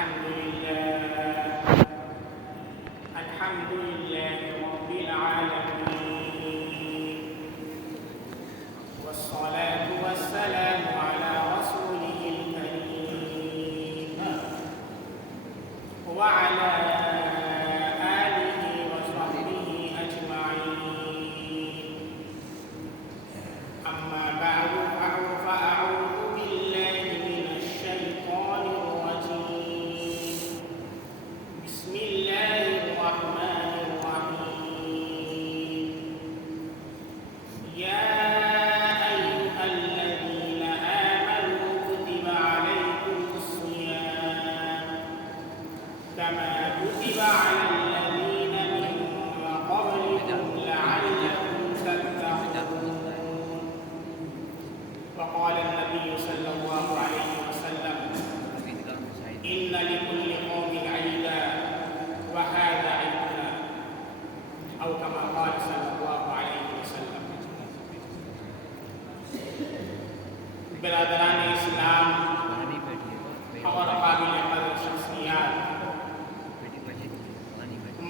الحمد لله رب العالمين، والصلاة والسلام على رسوله الكريم وعلى آله وصحبه أجمعين. أما بعد فأعوذ بالله من الشيطان الرجيم. بسم الله الرحمن الرحيم. يا أيها الذين آمنوا كتب عليكم الصيام كما كتب على الذين من قبلكم لعلكم تتقون. وقال النبي صلى الله عليه وسلم: إن لكل قوم عيدا وهذا عيدنا، أو كما قال صلى الله عليه وسلم. برادران اسلام اور قابل قدر شخصیات،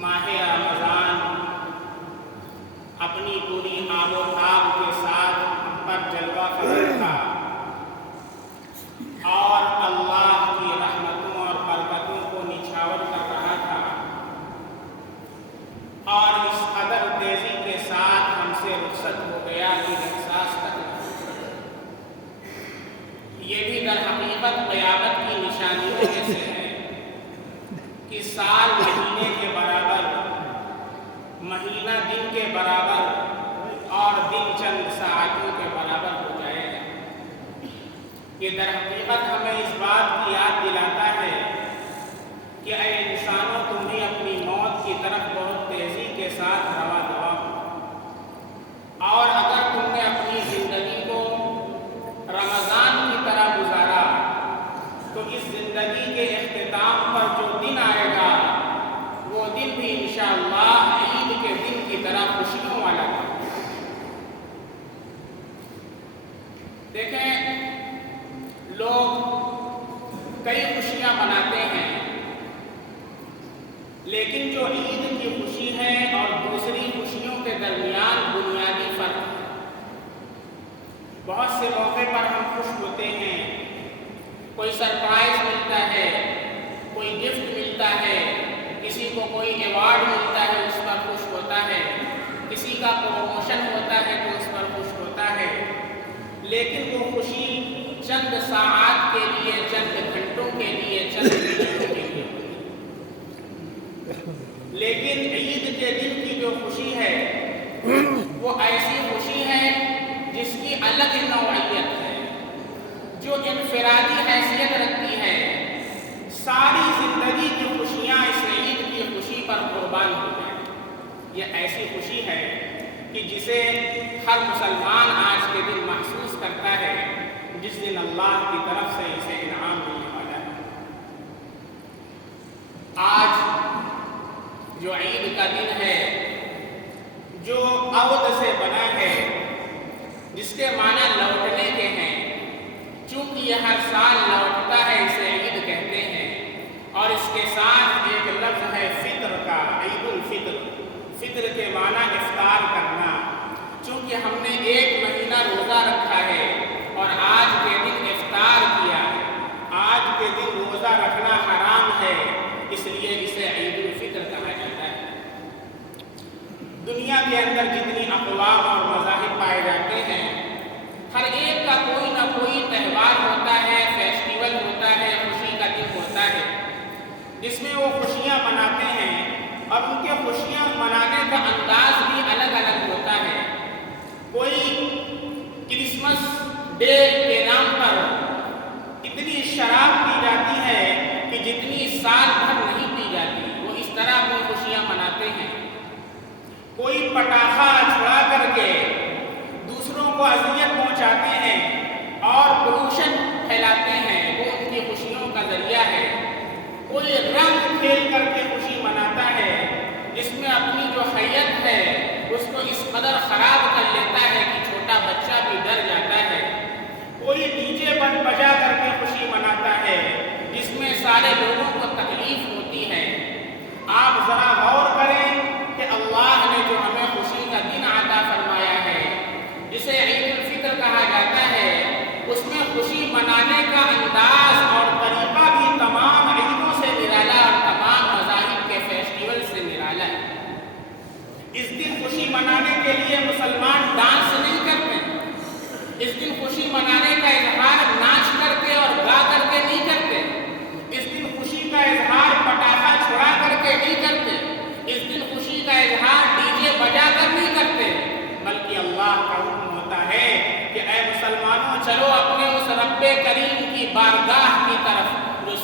ماہ رمضان اپنی پوری آب و تاب کے ساتھ ہم پر جلوہ فروز تھا اور اللہ کی رحمتوں اور برکتوں کو نچھاور کر رہا تھا، اور اس قدر تیزی کے ساتھ ہم سے رخصت ہو گیا کہ احساس تک نہیں۔ یہ بھی در حقیقت قیامت کی نشانیوں میں سے ہے کہ سال مہینے کے برابر، مہینہ دن کے برابر اور دن چند ساعتوں کے برابر ہو جائے گا۔ یہ در حقیقت ہمیں اس بات کی یاد دلاتا ہے کہ اے انسانوں، تم بھی اپنی موت کی طرف بہت تیزی کے ساتھ رواں دوا ہو، اور اگر تم نے اپنی زندگی کو رمضان کی طرح گزارا تو اس زندگی کے اختتام پر جو دن آئے گا وہ دن بھی انشاءاللہ عید کے دن کی طرح خوشیوں والا ہے۔ دیکھیں، لوگ کئی خوشیاں مناتے ہیں، لیکن جو عید کی خوشی ہے اور دوسری خوشیوں کے درمیان بنیادی فرق ہے۔ بہت سے موقع پر ہم خوش ہوتے ہیں، کوئی سرپرائز ملتا ہے، کوئی گفٹ ملتا ہے، کسی کو کوئی ایوارڈ ملتا ہے اس پر خوش ہوتا ہے، کسی کا پروموشن ہوتا ہے تو اس پر خوش ہوتا ہے، لیکن وہ خوشی چند ساعات کے لیے، چند گھنٹوں کے لیے، چند منٹوں کے لیے۔ لیکن عید کے دن کی جو خوشی ہے وہ ایسی خوشی ہے جس کی الگ نوعیت ہے، جو انفرادی حیثیت رکھتی ہے۔ ساری زندگی کی خوشیاں اس عید کی خوشی پر قربان ہو جائیں۔ یہ ایسی خوشی ہے کہ جسے ہر مسلمان آج کے دن محسوس کرتا ہے، جس دن اللہ کی طرف سے اسے انعام ملنے والا ہے۔ آج جو عید کا دن ہے، جو عود سے بنا ہے، جس کے معنی لوٹنے کے ہیں، چونکہ یہ ہر سال لوٹتا ہے، اسے عید کہتے ہیں۔ اور اس کے ساتھ ایک لفظ ہے فطر کا، عید الفطر۔ فطر کے معنی افطار کرنا، چونکہ ہم نے ایک مہینہ روزہ رکھا ہے اور آج کے دن افطار کیا ہے۔ آج کے دن روزہ رکھنا حرام ہے، اس لیے اسے عید الفطر کہا جاتا ہے۔ دنیا کے اندر جتنی اقوام اور مذاہب پائے جاتے ہیں، ہر ایک کا کوئی نہ کوئی تہوار ہوتا ہے، فیسٹیول ہوتا ہے، خوشی کا دن ہوتا ہے، جس میں وہ خوشیاں مناتے ہیں، اور ان کے خوشیاں منانے کا انداز بھی الگ الگ ہوتا ہے۔ کوئی کرسمس ڈے کے نام پر اتنی شراب پی جاتی ہے کہ جتنی سال بھر نہیں پی جاتی، وہ اس طرح اپنی خوشیاں مناتے ہیں۔ کوئی پٹاخہ چھڑا کر کے دوسروں کو اذیت پہنچاتے ہیں اور پولوشن پھیلاتے ہیں، وہ ان کی خوشیوں کا ذریعہ ہے۔ کوئی رنگ کھیل کر کے خوشی مناتا ہے، جس میں اپنی جو حیت ہے اس کو اس قدر خراب کر لیتا ہے کہ چھوٹا بچہ بھی ڈر جاتا ہے۔ کوئی ڈی جے بجا کر کے خوشی مناتا ہے، جس میں سارے لوگوں کو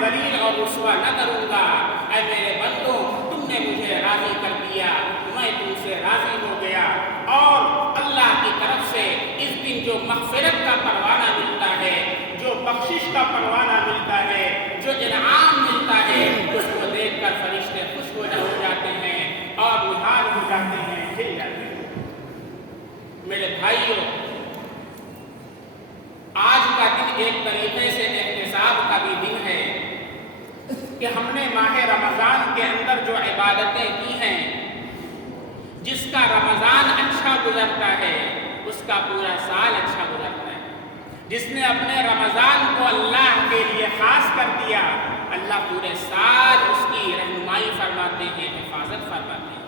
ذلیل اور رسوا نہ کروں گا۔ اے میرے بندو، تم نے مجھے راضی کر دیا، میں تم سے راضی ہو گیا۔ اور اللہ کی طرف سے اس دن جو مغفرت کا پروانہ ملتا ہے، جو بخشش کا پروانہ ملتا ہے، جو انعام ملتا ہے، اس کو دیکھ کر فرشتے خوش ہو جاتے ہیں اور نہال ہو جاتے ہیں، کھل جاتے ہیں۔ میرے بھائیوں، آج کا دن ایک طریقے سے احتساب کا بھی دن ہے کہ ہم نے ماہ رمضان کے اندر جو عبادتیں کی ہیں، جس کا رمضان اچھا گزرتا ہے اس کا پورا سال اچھا گزرتا ہے۔ جس نے اپنے رمضان کو اللہ کے لیے خاص کر دیا، اللہ پورے سال اس کی رہنمائی فرماتے ہیں، حفاظت فرماتے ہیں۔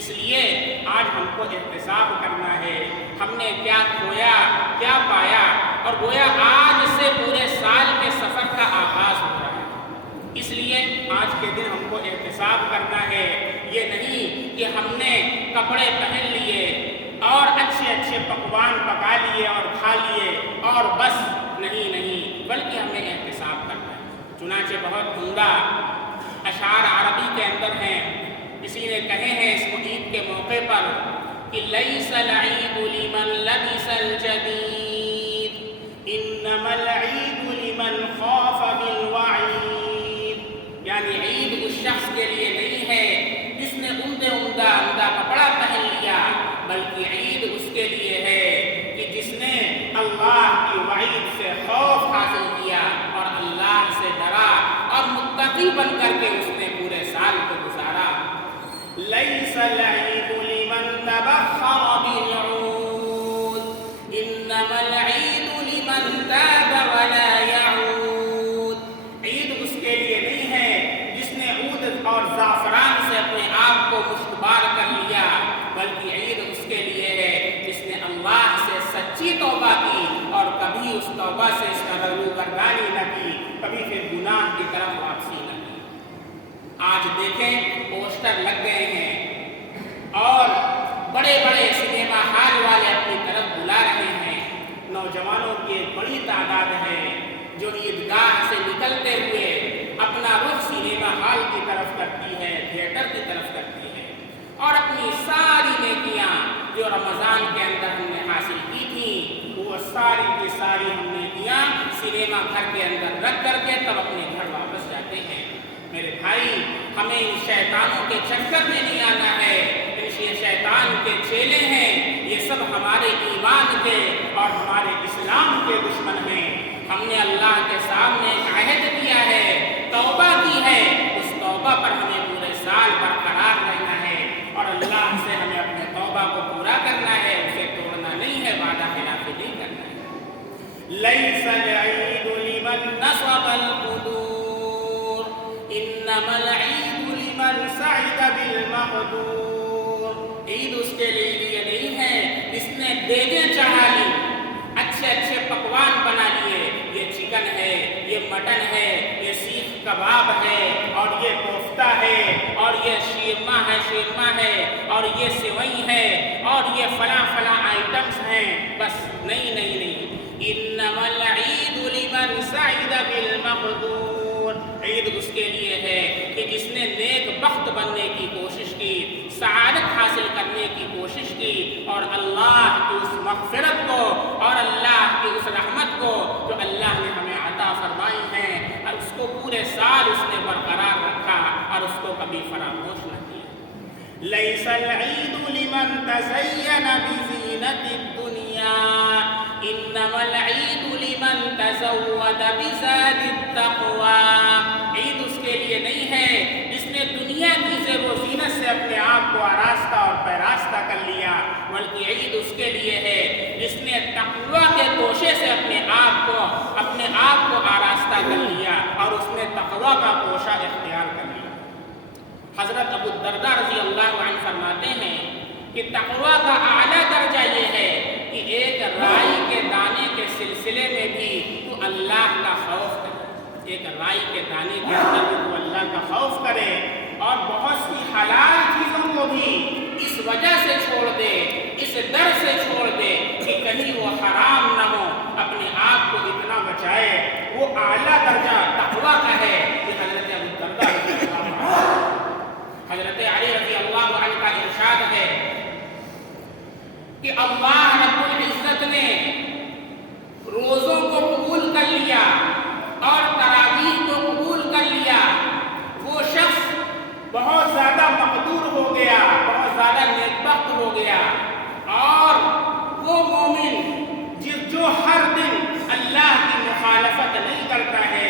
اس لیے آج ہم کو احتساب کرنا ہے، ہم نے کیا کھویا، کیا پایا، اور گویا آج سے پورے سال کے سفر کا آغاز ہو رہا ہے۔ اس لیے آج کے دن ہم کو احتساب کرنا ہے۔ یہ نہیں کہ ہم نے کپڑے پہن لیے اور اچھے اچھے پکوان پکا لیے اور کھا لیے اور بس، نہیں، بلکہ ہمیں احتساب کرنا ہے۔ چنانچہ بہت عمدہ اشعار عربی کے اندر ہیں، کسی نے کہے ہیں اس عید کے موقع پر کہ لیس العید لمن لبس الجدید انما العید لمن خاف بالوعید، یعنی عید اس شخص کے لیے نہیں ہے جس نے عمدہ کپڑا پہن لیا، بلکہ عید اس کے لیے ہے کہ جس نے اللہ کی وعید سے خوف حاصل کیا اور اللہ سے ڈرا اور متقی بن کر کے اس نے پورے سال کو گزارا۔ لیس العید لمن تبخر بالعود انما العید لمن تاب ولا یعود، عید اس کے لیے نہیں ہے جس نے عود اور زعفران سے اپنے آپ کو مشتبار کر لیا، بلکہ عید اس کے لیے ہے جس نے اللہ سے سچی توبہ کی اور کبھی اس توبہ سے اس کا روگردانی نہ کی، کبھی پھر گناہ کی طرف واپسی نہ کی۔ آج دیکھیں پوسٹر لگ گئے ہیں اور بڑے بڑے سنیما ہال والے اپنی طرف بلا رہے ہیں۔ نوجوانوں کی ایک بڑی تعداد ہے جو عیدگاہ سے نکلتے ہوئے اپنا رخ سنیما ہال کی طرف کرتی ہے، تھیٹر کی طرف کرتی ہے، اور اپنی ساری نیکیاں جو رمضان کے اندر ہم نے حاصل کی تھیں، وہ ساری کی ساری ہم نیکیاں سنیما گھر کے اندر رکھ کر کے تب اپنے گھر واپس جاتے ہیں۔ میرے بھائی، ہمیں ان شیطانوں کے چکر میں نہیں آنا ہے، یہ شیطان کے چیلے ہیں، یہ سب ہمارے ایمان کے اور ہمارے اسلام کے دشمن ہیں۔ ہم نے اللہ کے سامنے ایک عہد کیا ہے، توبہ کی ہے، اس توبہ پر ہمیں پورے سال برقرار رہنا ہے اور اللہ سے ہمیں اپنے توبہ کو پورا کرنا ہے، اسے توڑنا نہیں ہے، وعدہ خلافی نہیں کرنا ہے۔ لیس العید لمن نصب القدور انما العید لمن سعد بالمقدور، عید اس کے لیے نہیں ہے جس نے دیگیں چڑھا لی، اچھے اچھے پکوان بنا لیے، یہ چکن ہے، یہ مٹن ہے، یہ سیخ کباب ہے، اور یہ کوفتہ ہے، اور یہ شیرما ہے، اور یہ سوئی ہے، اور یہ فلاں آئٹمس ہیں، بس نہیں، انما العید لمن سعد بالمقدور، عید اس کے لیے ہے کہ جس نے نیک بخت بننے کی کوشش کی، سعادت حاصل کرنے کی کوشش کی، اور اللہ کی اس مغفرت کو اور اللہ کی اس رحمت کو جو اللہ نے ہمیں عطا فرمائی ہے، اور اس کو پورے سال اس نے برقرار رکھا اور اس کو کبھی فراموش نہ کیا۔ لیس العید لمن تزین بزینت الدنیا انما العید لمن تزود بزاد التقوی، عید اس کے لیے نہیں ہے جس نے دنیا کی زیب و زینت سے اپنے آپ کو آراستہ اور پیراستہ کر لیا، بلکہ عید اس کے لیے ہے جس نے تقوی کے گوشے سے اپنے آپ کو آراستہ کر لیا اور اس نے تقوی کا گوشہ اختیار کر لیا۔ حضرت ابو الدرداء رضی اللہ عنہ فرماتے ہیں کہ تقوی کا اعلیٰ درجہ یہ ہے کہ ایک رائی کے دانے کے سلسلے میں بھی تو اللہ کا خوف کرے، ایک رائی کے دانے کے اندر بھی تو اللہ کا خوف کرے، اور بہت سی حلال چیزوں کو بھی اس وجہ سے چھوڑ دے، اس ڈر سے چھوڑ دے کہ کہیں وہ حرام نہ ہو، اپنے آپ کو اتنا بچائے۔ وہ اعلیٰ درجہ تقوی کا ہے کہ اللہ رب العزت نے روزوں کو قبول کر لیا اور تراویح کو قبول کر لیا، وہ شخص بہت زیادہ مقدور ہو گیا، بہت زیادہ نیکبخت ہو گیا۔ اور وہ مومن جو ہر دن اللہ کی مخالفت نہیں کرتا ہے،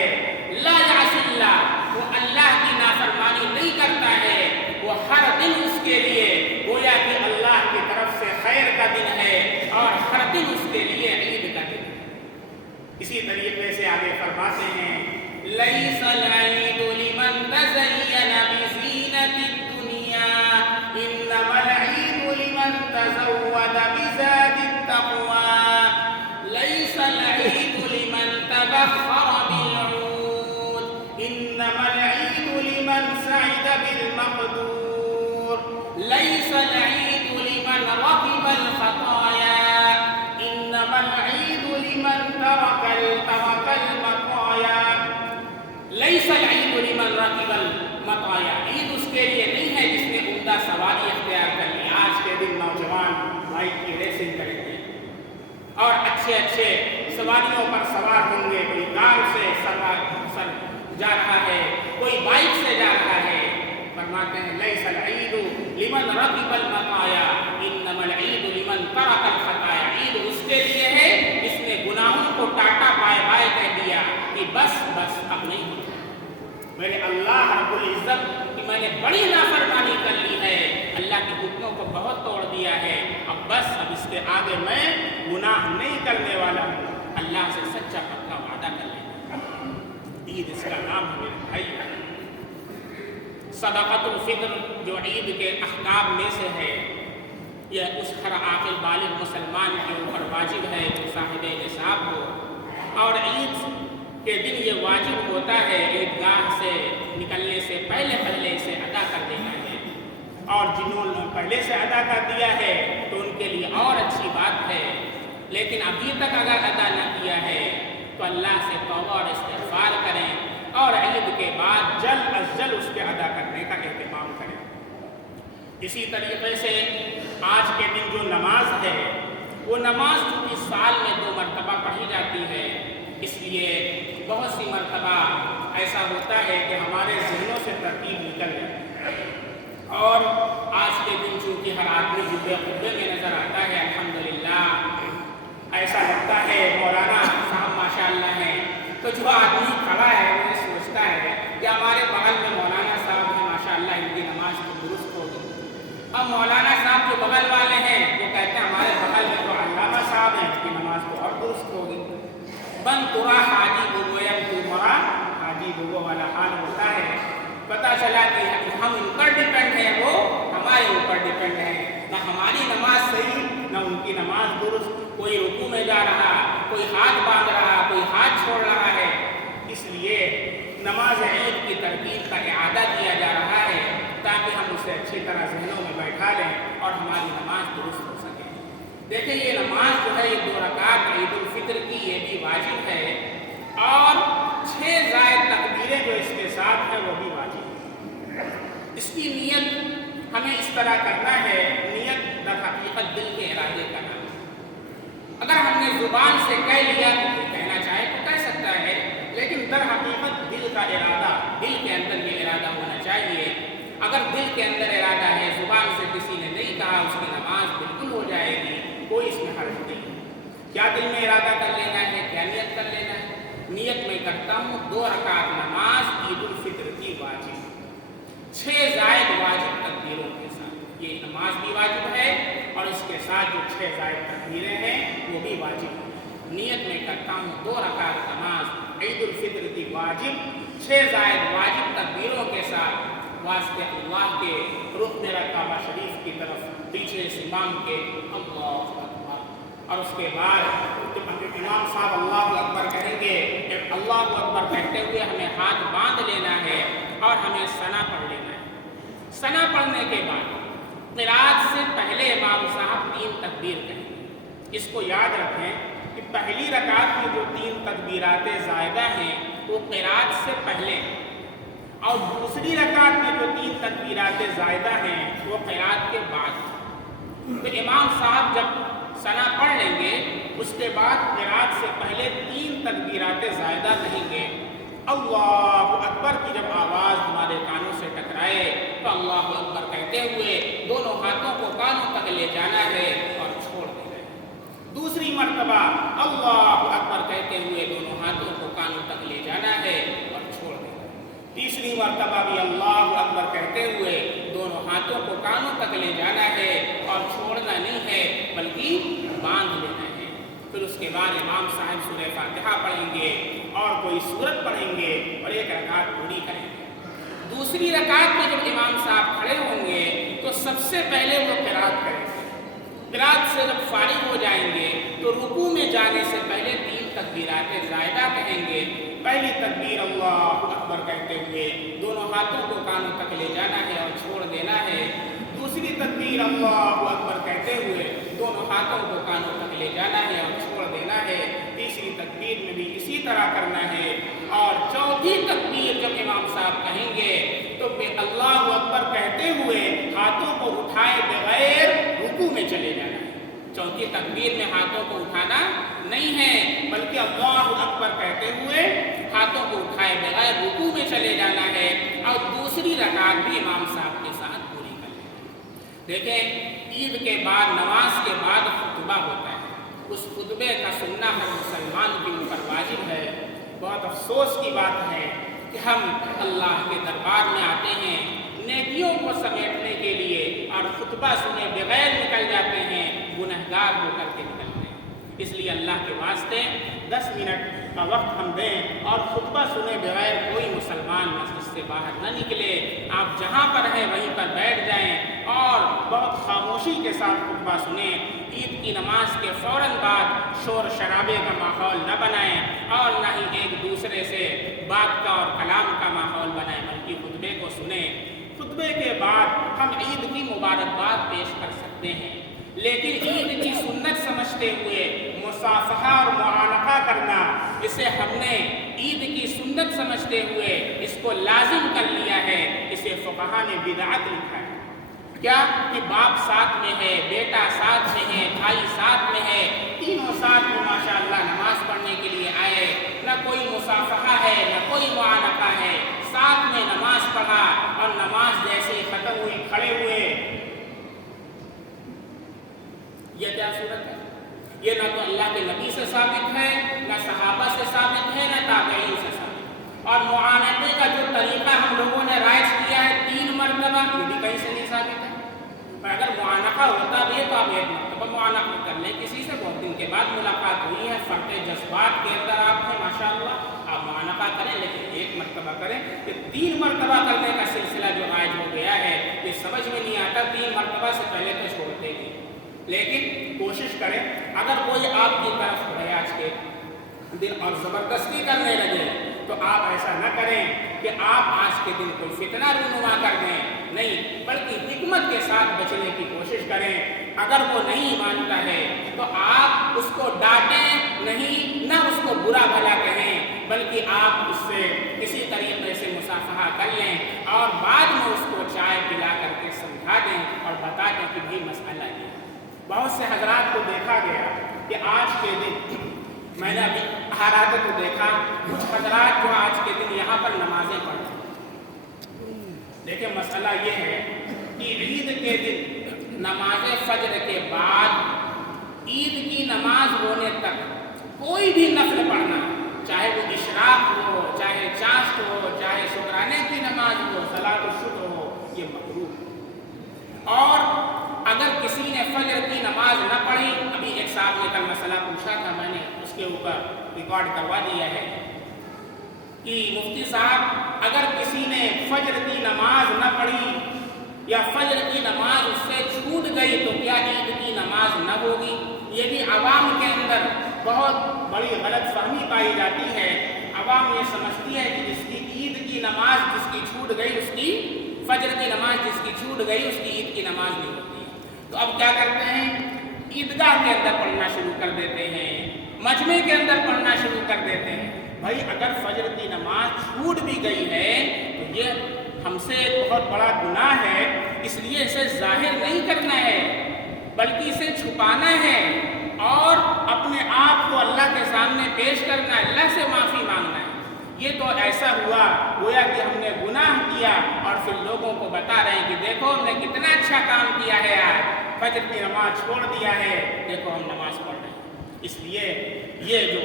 لا یعصی اللہ، وہ اللہ کی نافرمانی نہیں کرتا ہے، وہ ہر دن اس کے لیے گویا کہ اللہ کی طرف سے خیر کا دن ہے اور ہر دن اس کے لیے عید کا دن ہے۔ اسی طریقے سے آگے فرماتے ہیں لیس العید لمن تزین بزینت الدنیا انما العید لمن تزود بزاد التقوی لیس العید لمن تبخر بالعود انما العید لمن سعد بالمقدور لیس العید لمن رغب الخطایا انما العید لمن ترک المطایا لیس العید لمن رغب المطایا، عید اس کے لیے نہیں ہے جس نے عمدہ سواری اختیار کر لی۔ آج کے دن نوجوان بائک کی ریسنگ کریں گے اور اچھے اچھے سواریوں پر سوار ہوں گے، کوئی کار سے سر جا رہا ہے، کوئی بائک سے جا رہا ہے۔ فرماتے ہیں لیس العید لمن رغب المطایا انما العید لمن ترک الخطایا، عید اس کے لیے ہے جس نے گناہوں کو ٹاٹا بائے بائے کہہ دیا کہ بس بس اب نہیں ہوتا، میرے اللہ رب العزت کہ میں نے بڑی نافرمانی کر لی ہے، اللہ کے حکموں کو بہت توڑ دیا ہے، اب بس اب اس کے آگے میں گناہ نہیں کرنے والا ہوں، اللہ سے سچا پکا وعدہ کر لینا۔ عید اس کا نام ہے میرے بھائی۔ صدقۃ الفطر جو عید کے احکام میں سے ہے، یہ اس ہر عاقل بالغ مسلمان کے اوپر واجب ہے جو صاحب نصاب ہو، اور عید کے دن یہ واجب ہوتا ہے عیدگاہ سے نکلنے سے پہلے اسے ادا کر دینا ہے، اور جنہوں نے پہلے سے ادا کر دیا ہے تو ان کے لیے اور اچھی بات ہے، لیکن ابھی تک اگر ادا نہ کیا ہے تو اللہ سے توبہ اور استغفار کریں اور عید کے بعد جلد از جلد اس کے ادا کرنے کا اہتمام کریں۔ اسی طریقے سے آج کے دن جو نماز ہے، وہ نماز چونکہ سال میں 2 مرتبہ پڑھی جاتی ہے، اس لیے بہت سی مرتبہ ایسا ہوتا ہے کہ ہمارے ذہنوں سے ترتیب نکل جائے، اور آج کے دن چونکہ ہر آدمی جبے خطبے میں نظر آتا ہے، الحمدللہ ایسا لگتا ہے مولانا صاحب ماشاء اللہ ہیں، تو جو آدمی کھڑا ہے وہ یہ سوچتا ہے کہ ہمارے بغل میں مولانا صاحب ہیں ماشاء اللہ، ان کی نماز تو درست ہوگی۔ اب مولانا صاحب جو بغل والے ہیں وہ کہتے ہیں ہمارے بغل میں تو علامہ صاحب ہیں، ان کی نماز تو اور درست ہوگی۔ بن ترا حاجی بویم تمہارا حاجی بو والا حال ہوتا ہے، پتہ چلا کہ ہم ان پر ڈیپینڈ ہیں، وہ ہمارے اوپر ڈیپینڈ ہیں، نہ ہماری نماز صحیح نہ ان کی نماز درست، کوئی رکوع میں جا رہا، کوئی ہاتھ باندھ رہا، کوئی ہاتھ چھوڑ رہا ہے۔ اس لیے نماز عید کی ترتیب کا اعادہ کیا جا رہا ہے تاکہ ہم اسے اچھی طرح ذہنوں میں بیٹھا لیں اور ہماری نماز درست ہو سکے۔ دیکھیں یہ نماز جو ہے یہ 2 رکعت عید الفطر کی یہ بھی واجب ہے، اور 6 زائد تکبیریں جو اس کے ساتھ ہیں وہ بھی واجب ہے۔ اس کی نیت ہمیں اس طرح کرنا ہے، نیت در حقیقت دل کے ارادے کا نام ہے۔ اگر ہم نے زبان سے کہہ لیا تو کہنا چاہے تو کہہ سکتا ہے، لیکن در حقیقت دل کا ارادہ، دل کے اندر یہ ارادہ ہونا چاہیے۔ اگر دل کے اندر ارادہ ہے، زبان سے کسی نے نہیں کہا، اس کی نماز بالکل ہو جائے گی، کوئی اس میں حرج نہیں۔ کیا دل میں ارادہ کر لینا ہے، کیا نیت کر لینا ہے؟ نیت میں کرتا ہوں 2 رکعت نماز عید الفطر کی واجب، 6 زائد واجب تکبیروں کے ساتھ، یہ نماز بھی واجب ہے اور اس کے ساتھ جو 6 زائد تکبیریں ہیں وہ بھی واجب ہے۔ نیت میں کرتا ہوں 2 رکعت نماز عید الفطر کی واجب، 6 زائد واجب تکبیروں کے ساتھ، واسطے اللہ کے رخ میرا کعبہ شریف کی طرف پیچھے سے امام کے اللہ اکبر، اور اس کے بعد امام صاحب اللہ اکبر کہیں گے، اللہ اکبر کہتے ہوئے ہمیں ہاتھ باندھ لینا ہے اور ہمیں ثنا پڑھ لینا ہے۔ ثنا پڑھنے کے بعد قرات سے پہلے امام صاحب 3 تکبیر کہیں گے۔ اس کو یاد رکھیں کہ پہلی رکعت میں جو 3 تکبیرات زائدہ ہیں وہ قرات سے پہلے، اور دوسری رکعت میں جو 3 تکبیرات زائدہ ہیں وہ قرات کے بعد۔ تو امام صاحب جب ثنا پڑھ لیں گے اس کے بعد قرات سے پہلے 3 تکبیرات زائدہ کہیں گے۔ اللہ اکبر کی جب آواز ہمارے کانوں سے ٹکرائے تو اللہ اکبر کہتے ہوئے دونوں ہاتھوں کو کانوں تک لے جانا ہے اور چھوڑ دینا ہے۔ دوسری مرتبہ اللہ اکبر کہتے ہوئے دونوں ہاتھوں کو کانوں تک لے جانا ہے اور چھوڑ دینا ہے۔ تیسری مرتبہ بھی اللہ اکبر کہتے ہوئے دونوں ہاتھوں کو کانوں تک لے جانا ہے اور چھوڑنا نہیں ہے بلکہ باندھ لینا ہے۔ پھر اس کے بعد امام صاحب سورہ فاتحہ پڑھیں گے اور کوئی سورت پڑھیں گے اور 1 رکعت پوری کریں گے۔ دوسری رکعت میں جب امام صاحب کھڑے ہوں گے تو سب سے پہلے وہ قرات کریں گے۔ قرات سے جب فارغ ہو جائیں گے تو رکوع میں جانے سے پہلے 3 تکبیرات زائدہ کہیں گے۔ پہلی تکبیر اللہ اکبر کہتے ہوئے دونوں ہاتھوں کو کانوں تک لے جانا ہے اور چھوڑ دینا ہے۔ دوسری تکبیر اللہ اکبر کہتے ہوئے دونوں ہاتھوں کو کانوں تک لے جانا ہے اور چھوڑ دینا ہے۔ تیسری تکبیر میں بھی اسی طرح کرنا ہے اور چوتھی تکبیر جب امام صاحب کہیں گے تو اللہ اکبر کہتے ہوئے ہاتھوں کو اٹھائے بغیر رکوع میں چلے جانا ہے۔ چوتھی تکبیر میں ہاتھوں کو اٹھانا نہیں ہے بلکہ اللہ اکبر کہتے ہوئے ہاتھوں کو اٹھائے بغیر رکوع میں چلے جانا ہے اور دوسری رکعت بھی امام صاحب کے ساتھ پوری کرنا ہے۔ دیکھیں عید کے بعد نماز کے بعد خطبہ ہوتا ہے، اس خطبے کا سننا ہر مسلمان کے اوپر واجب ہے۔ بہت افسوس کی بات ہے کہ ہم اللہ کے دربار میں آتے ہیں نیکیوں کو سمیٹنے کے لیے اور خطبہ سنے بغیر نکل جاتے ہیں، گنہگار ہو کر کے نکلتے ہیں۔ اس لیے اللہ کے واسطے 10 منٹ کا وقت ہم دیں اور خطبہ سنے بغیر کوئی مسلمان مسجد سے باہر نہ نکلے۔ آپ جہاں پر ہیں وہیں پر بیٹھ جائیں اور بہت خاموشی کے ساتھ خطبہ سنیں۔ عید کی نماز کے فوراً بعد شور شرابے کا ماحول نہ بنائیں اور نہ ہی ایک دوسرے سے بات کا اور کلام کا ماحول بنائیں بلکہ خطبے کو سنیں۔ خطبے کے بعد ہم عید کی مبارکباد پیش کر سکتے ہیں، لیکن عید کی سنت سمجھتے ہوئے مصافحہ اور معانقہ کرنا، اسے ہم نے عید کی سنت سمجھتے ہوئے اس کو لازم کر لیا ہے، اسے فقہا نے بدعت لکھا ہے۔ کیا کہ باپ ساتھ میں ہے، بیٹا ساتھ میں ہے، بھائی ساتھ میں ہے، تینوں ساتھ میں ماشاءاللہ نماز پڑھنے کے لیے آئے، نہ کوئی مصافحہ ہے نہ کوئی معانقہ ہے، ساتھ میں نماز پڑھا اور نماز جیسے ہی ختم ہوئی کھڑے ہوئے۔ یہ کیا صورت ہے؟ یہ نہ تو اللہ کے نبی سے ثابت ہے، نہ صحابہ سے ثابت ہے، نہ تابعین سے ثابت ہے۔ اور معانقے کا جو طریقہ ہم لوگوں نے رائج کیا ہے 3 مرتبہ، یہ بھی کہیں سے نہیں ثابت ہے۔ اگر معانقہ ہوتا بھی ہے تو آپ 1 مرتبہ معانقہ کر لیں، کسی سے بہت دن کے بعد ملاقات ہوئی ہے، فرق جذبات کے اندر آپ ہیں ماشاءاللہ، آپ معانقہ کریں لیکن 1 مرتبہ کریں۔ یہ 3 مرتبہ کرنے کا سلسلہ جو رائج ہو گیا ہے یہ سمجھ میں نہیں آتا، 3 مرتبہ سے پہلے تو چھوڑتے ہی، لیکن کوشش کریں اگر کوئی آپ کی طرف بڑھے آج کے دن اور زبردستی کرنے لگے تو آپ ایسا نہ کریں کہ آپ آج کے دن کوئی فتنہ رونما کر دیں، نہیں بلکہ حکمت کے ساتھ بچنے کی کوشش کریں۔ اگر وہ نہیں مانتا ہے تو آپ اس کو ڈانٹیں نہیں، نہ اس کو برا بھلا کہیں، بلکہ آپ اس سے کسی طریقے سے مصافحہ کر لیں اور بعد میں اس کو چائے پلا کر کے سمجھا دیں اور بتا دیں کہ بھائی مسئلہ یہ ہے۔ بہت سے حضرات کو دیکھا گیا کہ آج کے دن میں نے ابھی حالات کو دیکھا، کچھ حضرات جو آج کے دن یہاں پر نمازیں پڑھتے ہیں۔ دیکھیں مسئلہ یہ ہے کہ عید کے دن نماز فجر کے بعد عید کی نماز ہونے تک کوئی بھی نفل پڑھنا، چاہے وہ اشراق ہو، چاہے چاشت ہو، چاہے شکرانے کی نماز ہو، صلاۃ الشکر ہو، یہ مکروہ ہے۔ اور اگر کسی نے فجر کی نماز نہ پڑھی، ابھی ایک صاحب نے کل مسئلہ پوچھا تھا، میں نے اس کے اوپر ریکارڈ کروا دیا ہے کہ مفتی صاحب اگر کسی نے فجر کی نماز نہ پڑھی یا فجر کی نماز اس سے چھوٹ گئی تو کیا عید کی نماز نہ ہوگی؟ یہ بھی عوام کے اندر بہت بڑی غلط فہمی پائی جاتی ہے۔ عوام یہ سمجھتی ہے کہ جس کی عید کی نماز جس کی چھوٹ گئی، اس کی فجر کی نماز جس کی چھوٹ گئی اس کی عید کی نماز نہیں ہوتی ہے۔ تو اب کیا کرتے ہیں، عیدگاہ کے اندر پڑھنا شروع کر دیتے ہیں، مجمع کے اندر پڑھنا شروع کر دیتے ہیں۔ بھائی اگر فجر کی نماز چھوٹ بھی گئی ہے تو یہ ہم سے ایک بہت بڑا گناہ ہے، اس لیے اسے ظاہر نہیں کرنا ہے۔ بلکہ اسے چھپانا ہے اور اپنے آپ کو اللہ کے سامنے پیش کرنا ہے، اللہ سے معافی مانگنا ہے۔ یہ تو ایسا ہوا گویا کہ ہم نے گناہ کیا اور پھر لوگوں کو بتا رہے ہیں کہ دیکھو ہم نے کتنا اچھا کام کیا ہے، آج فجر کی نماز چھوڑ دیا ہے، دیکھو ہم نماز پڑھ رہے ہیں۔ اس لیے یہ جو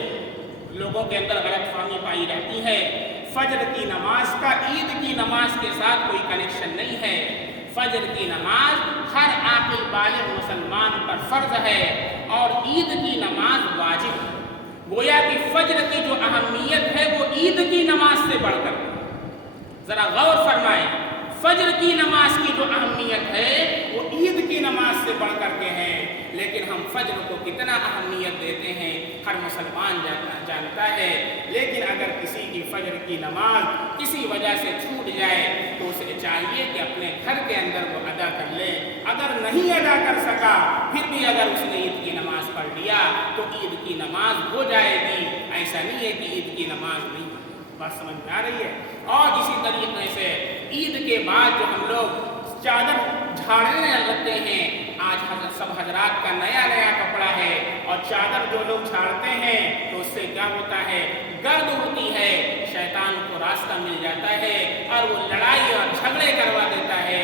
لوگوں کے اندر غلط فہمی پائی رہتی ہے، فجر کی نماز کا عید کی نماز کے ساتھ کوئی کنیکشن نہیں ہے۔ فجر کی نماز ہر عاقل بالغ مسلمان پر فرض ہے اور عید کی نماز واجب ہے۔ گویا کہ فجر کی جو اہمیت ہے وہ عید کی نماز سے بڑھ کر، ذرا غور فرمائیں، فجر کی نماز کی جو اہمیت ہے وہ عید کی نماز سے بڑھ کر کے ہے، لیکن ہم فجر کو کتنا اہمیت دیتے ہیں ہر مسلمان جانتا ہے۔ لیکن اگر کسی کی فجر کی نماز کسی وجہ سے چھوٹ جائے تو اسے چاہیے کہ اپنے گھر کے اندر وہ ادا کر لے، اگر نہیں ادا کر سکا پھر بھی اگر اس نے عید کی نماز پڑھ لیا تو عید کی نماز ہو جائے گی، ایسا نہیں ہے کہ عید کی نماز نہیں۔ بات سمجھ میں آ رہی ہے؟ اور اسی طریقے سے عید کے بعد جو ہم لوگ چادر جھاڑنے لگتے ہیں، آج سب حضرات کا نیا کپڑا ہے اور چادر جو لوگ جھاڑتے ہیں تو اس سے کیا ہوتا ہے، گرد اڑتی ہے، شیطان کو راستہ مل جاتا ہے اور وہ لڑائی اور جھگڑے کروا دیتا ہے۔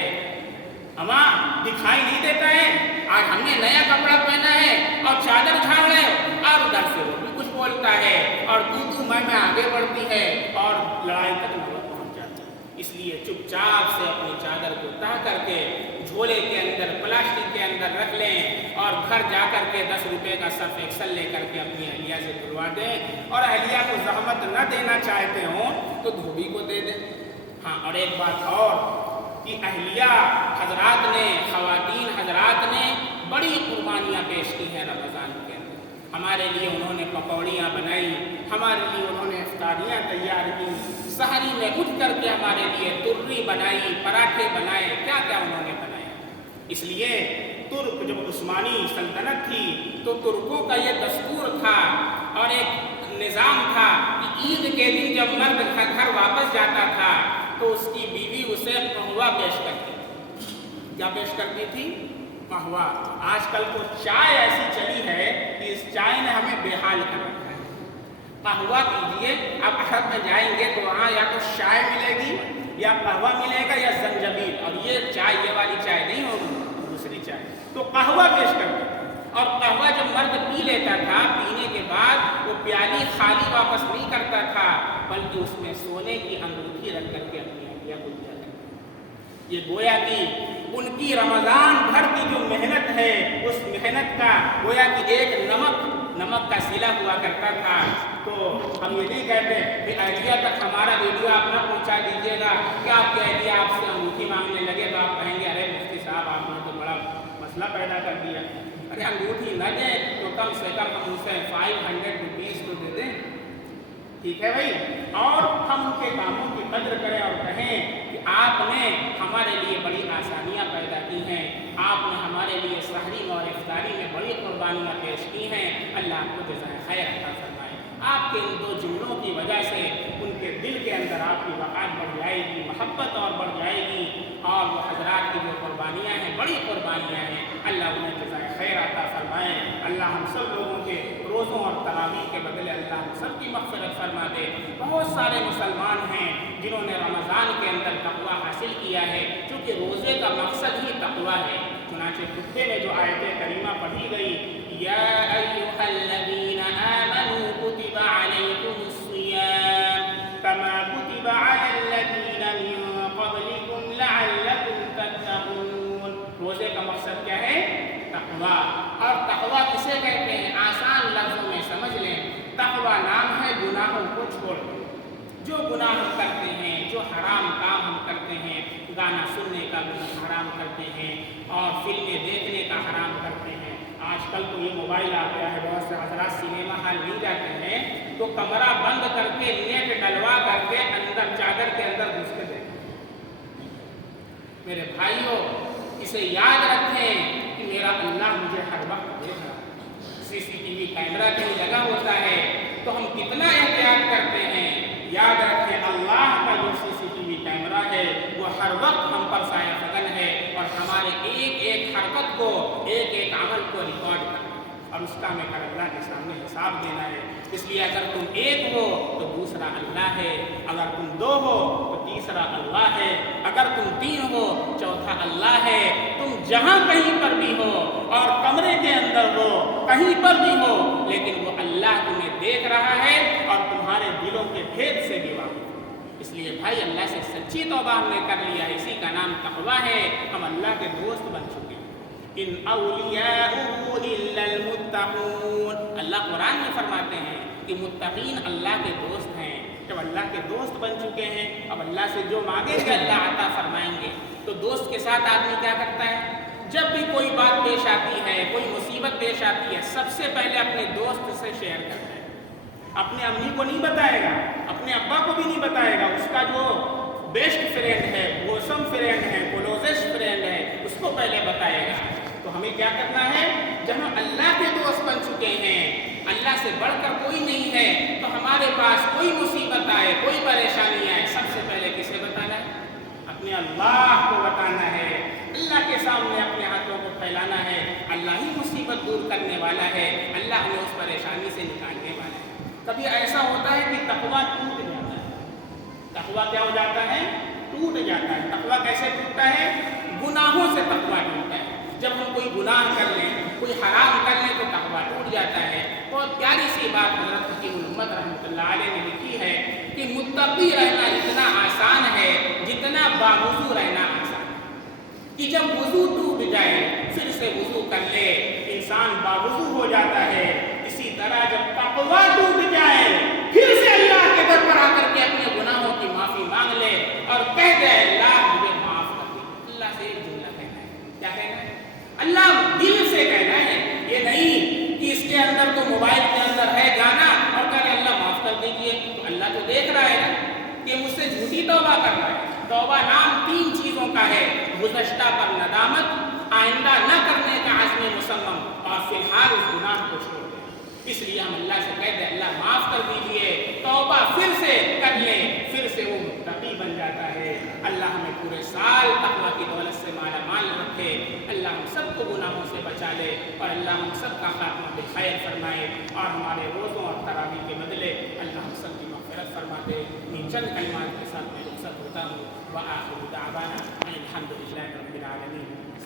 اما دکھائی نہیں دیتا ہے، آج ہم نے نیا کپڑا پہنا ہے اور چادر جھاڑ رہے اور ادھر سے وہ بھی کچھ بولتا ہے اور تو میں آگے بڑھتی ہے اور لڑائی تک پہنچ جاتی ہے۔ اس لیے چپ چاپ سے اپنی چادر کو تہ کر کے جھولے کے اندر پلاسٹک کے اندر رکھ لیں اور گھر جا کر کے 10 روپے کا سرف ایکسل لے کر کے اپنی اہلیہ سے دھلوا دیں، اور اہلیہ کو زحمت نہ دینا چاہتے ہوں تو دھوبی کو دے دیں۔ ہاں، اور ایک بات اور کہ اہلیہ حضرات نے، خواتین حضرات نے بڑی قربانیاں پیش کی ہیں رمضان کے اندر۔ ہمارے لیے انہوں نے پکوڑیاں بنائی، ہمارے لیے انہوں نے افطاریاں تیار کی، سحری میں اٹھ کر کے ہمارے لیے ترری بنائی، پراٹھے بنائے، کیا کیا انہوں نے بنایا۔ اس لیے ترک جب عثمانی سلطنت تھی تو ترکوں کا یہ دستور تھا اور ایک نظام تھا کہ عید کے دن جب مرد گھر واپس جاتا تھا تو اس کی بیوی اسے قہوہ پیش کرتی تھی۔ کیا پیش کرتی تھی؟ قہوہ۔ آج کل تو چائے ایسی چلی ہے کہ اس چائے نے ہمیں بے حال کر رکھا ہے۔ قہوہ پیجیے، آپ عرب میں جائیں گے تو وہاں یا تو چائے ملے گی یا قہوہ ملے گا یا زنجبیل، اور یہ چائے، یہ والی چائے نہیں ہوگی، دوسری چائے۔ تو قہوہ پیش کرتے تھے، اور قہوہ جب مرد پی لیتا تھا، پینے کے بعد وہ پیالی خالی واپس نہیں کرتا تھا بلکہ اس میں سونے کی انگوٹھی رکھ کر کے اپنی اہلیہ کو دیا کرتا تھا۔ یہ گویا کہ ان کی رمضان بھر کی جو محنت ہے، اس محنت کا گویا کہ ایک نمک کا سلا ہوا کرتا تھا۔ تو ہم یہ نہیں کہتے کہ اہلیہ تک ہمارا ویڈیو آپ نہ پہنچا دیجیے گا کہ آپ کی اہلیہ آپ سے انگوٹھی مانگنے لگے تو آپ کہیں گے ارے مفتی صاحب آپ نے تو بڑا مسئلہ پیدا کر دیا۔ ارے انگوٹھی نہ دیں تو کم سے کم ہم اسے 500 روپیز تو دے دیں، ٹھیک ہے بھائی، اور ہم ان کے کاموں کی قدر کریں اور کہیں کہ آپ نے ہمارے لیے بڑی آسانیاں پیدا کی ہیں، آپ نے ہمارے لیے سحری اور افطاری میں بڑی قربانیاں پیش کی ہیں، اللہ آپ کو جزائے خیر عطا فرمائے۔ آپ کے ان 2 جملوں کی وجہ سے ان کے دل کے اندر آپ کی وقار بڑھ جائے گی، محبت اور بڑھ جائے گی، اور وہ حضرات کی جو قربانیاں ہیں بڑی قربانیاں ہیں، اللہ انہیں جزائے خیر عطا فرمائے۔ اللہ ہم سب لوگوں کے روزوں اور تراویح کے بدلے اللہ ہم سب کی مغفرت فرما دے۔ بہت سارے مسلمان ہیں جنہوں نے رمضان کے اندر تقویٰ حاصل کیا ہے، کیونکہ روزے کا مقصد ہی تقویٰ ہے۔ چنانچہ خطبے میں جو آیت کریمہ پڑھی گئی، یا ایھا الذین آمنوا کتب علیکم الصیام کما کتب علی الذین من قبلکم لعلکم تتقون۔ روزے کا مقصد کیا ہے؟ تقویٰ۔ اور تقویٰ کسے کہتے ہیں؟ آسان لفظوں میں سمجھ لیں، تقویٰ نام ہے گناہوں کو چھوڑ دیں۔ جو گناہ ہم کرتے ہیں، جو حرام کام ہم کرتے ہیں، گانا سننے کا گناہ حرام کرتے ہیں اور فلمیں دیکھنے کا حرام کرتے ہیں۔ آج کل تو یہ موبائل آ گیا ہے، بہت سے حضرات سنیما ہال نہیں جاتے ہیں تو کمرہ بند کر کے نیٹ ڈلوا کر کے اندر چادر کے اندر گھس کے دیکھتے ہیں۔ میرے بھائیوں، اسے یاد رکھیں کہ میرا اللہ مجھے ہر وقت دیکھ رہا ہے۔ CCTV کیمرہ کہیں لگا ہوتا ہے تو ہم کتنا احتیاط کرتے ہیں۔ یاد رکھیں اللہ کا جو CCTV کیمرہ ہے وہ ہر وقت ہم پر سایہ فگن ہے اور اور ہمارے ایک ایک حرکت کو، ایک ایک عمل کو ریکارڈ کرنا اور اس کا ہمیں کل اللہ کے سامنے حساب دینا ہے۔ اس لیے اگر تم ایک ہو تو دوسرا اللہ ہے، اگر تم دو ہو تو تیسرا اللہ ہے، اگر تم تین ہو چوتھا اللہ ہے۔ تم جہاں کہیں پر بھی ہو اور کمرے کے اندر ہو، کہیں پر بھی ہو، لیکن وہ اللہ تمہیں دیکھ رہا ہے اور تمہارے دلوں کے بھید سے بھی واقف۔ اس لیے بھائی اللہ سے سچی توبہ ہم نے کر لیا، اسی کا نام تقویٰ ہے، ہم اللہ کے دوست بن چکے ہیں۔ ان اولیاء الا المتقون، اللہ قرآن میں فرماتے ہیں کہ متقین اللہ کے دوست ہیں۔ جب اللہ کے دوست بن چکے ہیں، اب اللہ سے جو مانگیں گے اللہ عطا فرمائیں گے۔ تو دوست کے ساتھ آدمی کیا کرتا ہے؟ جب بھی کوئی بات پیش آتی ہے، کوئی مصیبت پیش آتی ہے، سب سے پہلے اپنے دوست سے شیئر کرتا ہے۔ اپنے امی کو نہیں بتائے گا، اپنے ابا کو بھی نہیں بتائے گا، اس کا جو بیسٹ فرینڈ ہے، بوسم فرینڈ ہے، کلوزسٹ فرینڈ ہے، اس کو پہلے بتائے گا۔ تو ہمیں کیا کرنا ہے؟ جب ہم اللہ کے دوست بن چکے ہیں، اللہ سے بڑھ کر کوئی نہیں ہے، تو ہمارے پاس کوئی مصیبت آئے، کوئی پریشانی آئے، سب سے پہلے کسے بتانا ہے؟ اپنے اللہ کو بتانا ہے، اللہ کے سامنے اپنے ہاتھوں کو پھیلانا ہے۔ اللہ ہی مصیبت دور کرنے والا ہے، اللہ ہمیں اس پریشانی سے نکالنے والا ہے۔ کبھی ایسا ہوتا ہے کہ تقویٰ ٹوٹ جاتا ہے۔ تقویٰ کیا ہو جاتا ہے؟ ٹوٹ جاتا ہے۔ تقویٰ کیسے ٹوٹتا ہے؟ گناہوں سے تقویٰ ٹوٹتا ہے۔ جب ہم کوئی گناہ کر لیں، کوئی حرام کر لیں تو تقویٰ ٹوٹ جاتا ہے۔ بہت پیاری سی بات حضرت حکیم الامت رحمۃ اللہ علیہ نے لکھی ہے کہ متقی رہنا اتنا آسان ہے جتنا باوضو رہنا آسان ہے، کہ جب وضو ٹوٹ جائے پھر سے وضو کر لے، انسان باوضو ہو جاتا ہے۔ اسی طرح جب تقویٰ ٹوٹ جائے پھر سے اللہ کے در پر آ کر کے اپنے گناہوں کی معافی مانگ لے اور کہہ دے اللہ مجھے معاف کر دے۔ اللہ سے ایک جملہ کہنا ہے، کیا کہنا ہے؟ اللہ دل سے کہنا ہے، یہ نہیں کہ اس کے اندر تو موبائل کے اندر ہے گانا اور کہہ اللہ معاف کر دیجیے، تو اللہ تو دیکھ رہا ہے نا کہ مجھ سے جھوٹی توبہ کر رہا ہے۔ توبہ نام تین چیزوں کا ہے: گزشتہ پر ندامت، آئندہ نہ کرنے کا عزم مصمم، اور فی الحال اس گناہ کو چھوڑ دیں۔ اس لیے ہم اللہ سے کہہ دیں اللہ معاف کر دیجیے، توبہ پھر سے کر لیں، پھر سے وہ متقی بن جاتا ہے۔ اللہ ہمیں پورے سال تقویٰ کی دولت سے مالا مال رکھے، اللہ ہم سب کو گناہوں سے بچا لے، اور اللہ ہم سب کا خاتمہ بالخیر فرمائے، اور ہمارے روزوں اور تراویح کے بدلے اللہ ہم سب کی مغفرت فرما دے۔ ان چند کلمات کے ساتھ میں رخصت ہوتا ہوں۔ وآخر دعوانا ان الحمد للہ رب العالمین۔